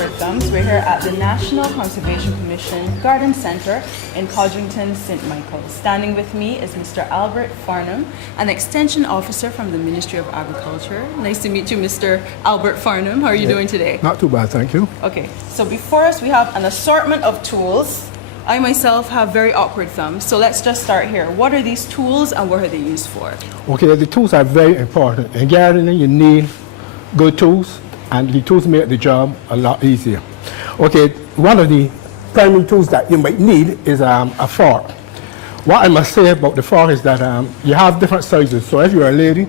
awkward thumbs. We're here at the National Conservation Commission Garden Centre in Codrington, St. Michael's. Standing with me is Mr. Albert Farnham, an Extension Officer from the Ministry of Agriculture. Nice to meet you, Mr. Albert Farnham. How are you doing today? Not too bad, thank you. Okay, so before us we have an assortment of tools. I myself have very awkward thumbs, so let's just start here. What are these tools and what are they used for? Okay, the tools are very important. In gardening, you need good tools, and the tools make the job a lot easier. Okay, one of the primary tools that you might need is a fork. What I must say about the fork is that you have different sizes. So if you're a lady,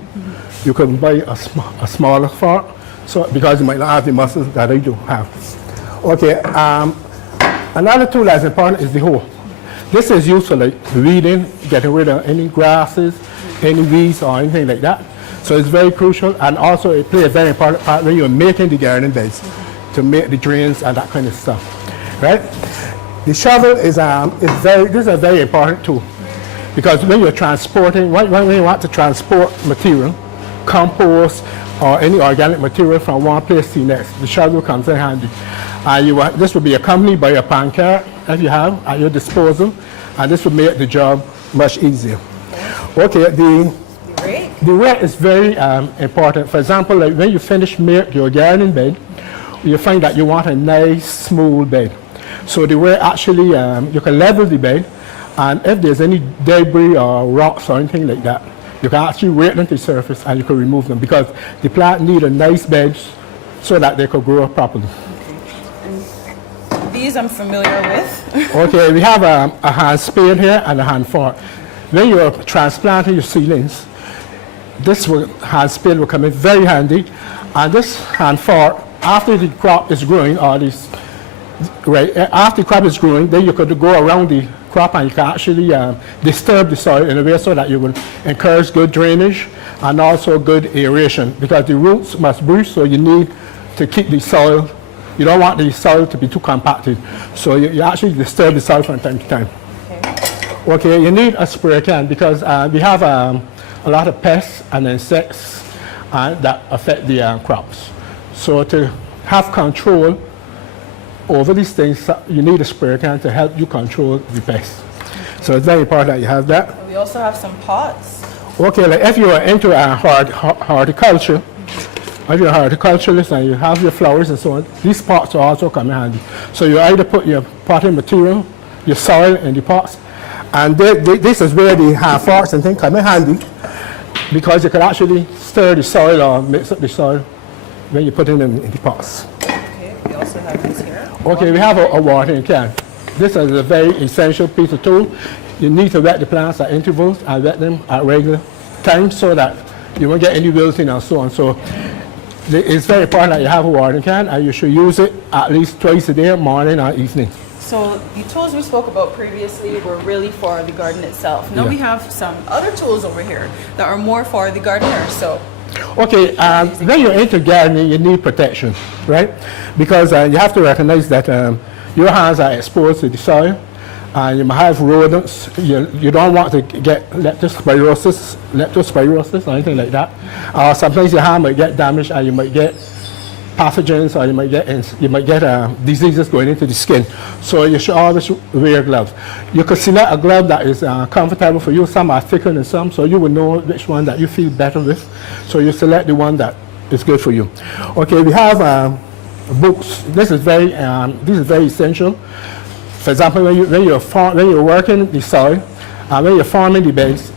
you can buy a smaller fork, so because you might not have the muscles that I do have. Okay, another tool that's important is the hoe. This is used for like weeding, getting rid of any grasses, any weeds or anything like that. So it's very crucial, and also it plays a very important part when you're making the garden beds to make the drains and that kind of stuff, right? The shovel is this is a very important tool because when you're transporting, when you want to transport material, compost or any organic material from one place to the next, the shovel comes in handy. This will be accompanied by a pan cart if you have at your disposal, and this will make the job much easier. Okay, the rake is very important. For example, like when you finish make your garden bed, you find that you want a nice smooth bed. So the rake actually, you can level the bed, and if there's any debris or rocks or anything like that, you can actually rake them to the surface and you can remove them because the plant need a nice bed so that they could grow properly. These I'm familiar with. Okay, we have a hand spade here and a hand fork. When you're transplanting your seedlings, this hand spade will come in very handy, and this hand fork, after the crop is growing, after the crop is growing, then you could go around the crop and you can actually disturb the soil in a way so that you will encourage good drainage and also good aeration, because the roots must breathe, so you need to keep the soil. You don't want the soil to be too compacted, so you actually disturb the soil from time to time. Okay, you need a spray can because we have a lot of pests and insects that affect the crops. So to have control over these things, you need a spray can to help you control the pests. So it's very important that you have that. We also have some pots. Okay, like if you are into horticulture, if you're a horticulturalist and you have your flowers and so on, these pots will also come in handy. So you either put your potting material, your soil in the pots, and this is where the hand forks and things come in handy because you can actually stir the soil or mix up the soil when you put it in the pots. Okay, we also have this here. Okay, we have a watering can. This is a very essential piece of tool. You need to wet the plants at intervals and wet them at regular times so that you won't get any wilting and so on. So it's very important that you have a watering can, and you should use it at least twice a day, morning and evening. So the tools we spoke about previously were really for the garden itself. Now we have some other tools over here that are more for the gardener. So, okay, when you're into gardening, you need protection, right? Because you have to recognize that your hands are exposed to the soil, and you might have rodents. You don't want to get leptospirosis or anything like that. Sometimes your hand might get damaged, and you might get pathogens, or you might get diseases going into the skin. So you should always wear gloves. You could select a glove that is comfortable for you. Some are thicker than some, so you will know which one that you feel better with. So you select the one that is good for you. Okay, we have books. This is very essential. For example, when you're working the soil and when you're forming the beds,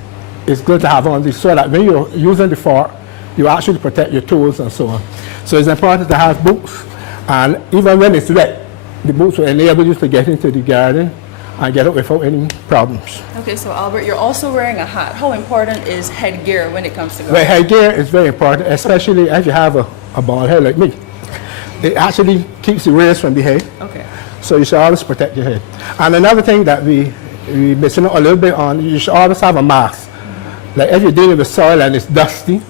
it's good to have on this so that when you're using the fork, you actually protect your tools and so on. So it's important to have boots, and even when it's wet, the boots will enable you to get into the garden and get out without any problems. Okay, so Albert, you're also wearing a hat. How important is headgear when it comes to gardening? Well, headgear is very important, especially if you have a bald head like me. It actually keeps the rays from the head. Okay. So you should always protect your head. And another thing that we missing out a little bit on, you should always have a mask. Like if you're dealing with soil and it's dusty,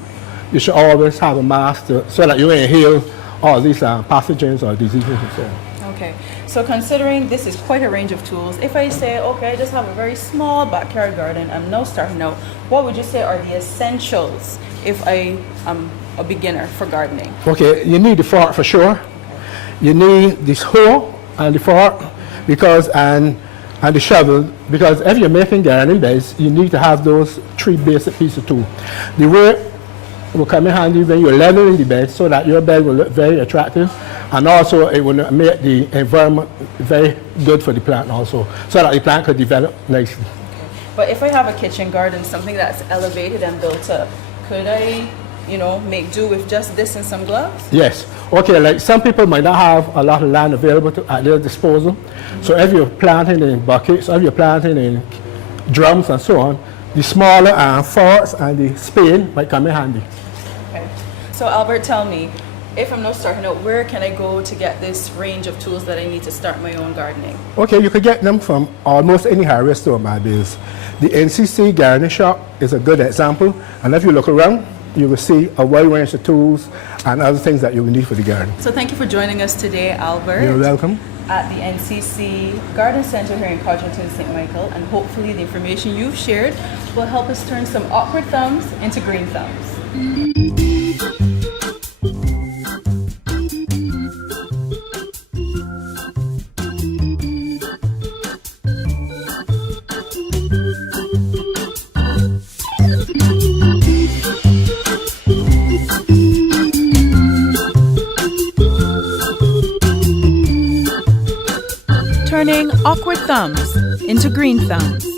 you should always have a mask so that you inhale all these pathogens or diseases and so on. Okay, so considering this is quite a range of tools, if I say, okay, I just have a very small backyard garden, I'm now starting out, what would you say are the essentials if I am a beginner for gardening? Okay, you need the fork for sure. you need this hoe and the fork and the shovel, because if you're making gardening beds, you need to have those three basic pieces of tool. The rake will come in handy when you're leveling the bed so that your bed will look very attractive, and also it will make the environment very good for the plant also, so that the plant could develop nicely. But if I have a kitchen garden, something that's elevated and built up, could I, make do with just this and some gloves? Yes. Okay, like some people might not have a lot of land available at their disposal. Mm-hmm. So if you're planting in buckets, or if you're planting in drums and so on, the smaller forks and the spade might come in handy. Okay. So Albert, tell me, if I'm not starting out, where can I go to get this range of tools that I need to start my own gardening? Okay, you could get them from almost any hardware store nowadays. The NCC Gardening Shop is a good example, and if you look around, you will see a wide range of tools and other things that you will need for the garden. So thank you for joining us today, Albert. You're welcome. At the NCC Garden Center here in Codrington, St. Michael, and hopefully the information you've shared will help us turn some awkward thumbs into green thumbs. Turning awkward thumbs into green thumbs.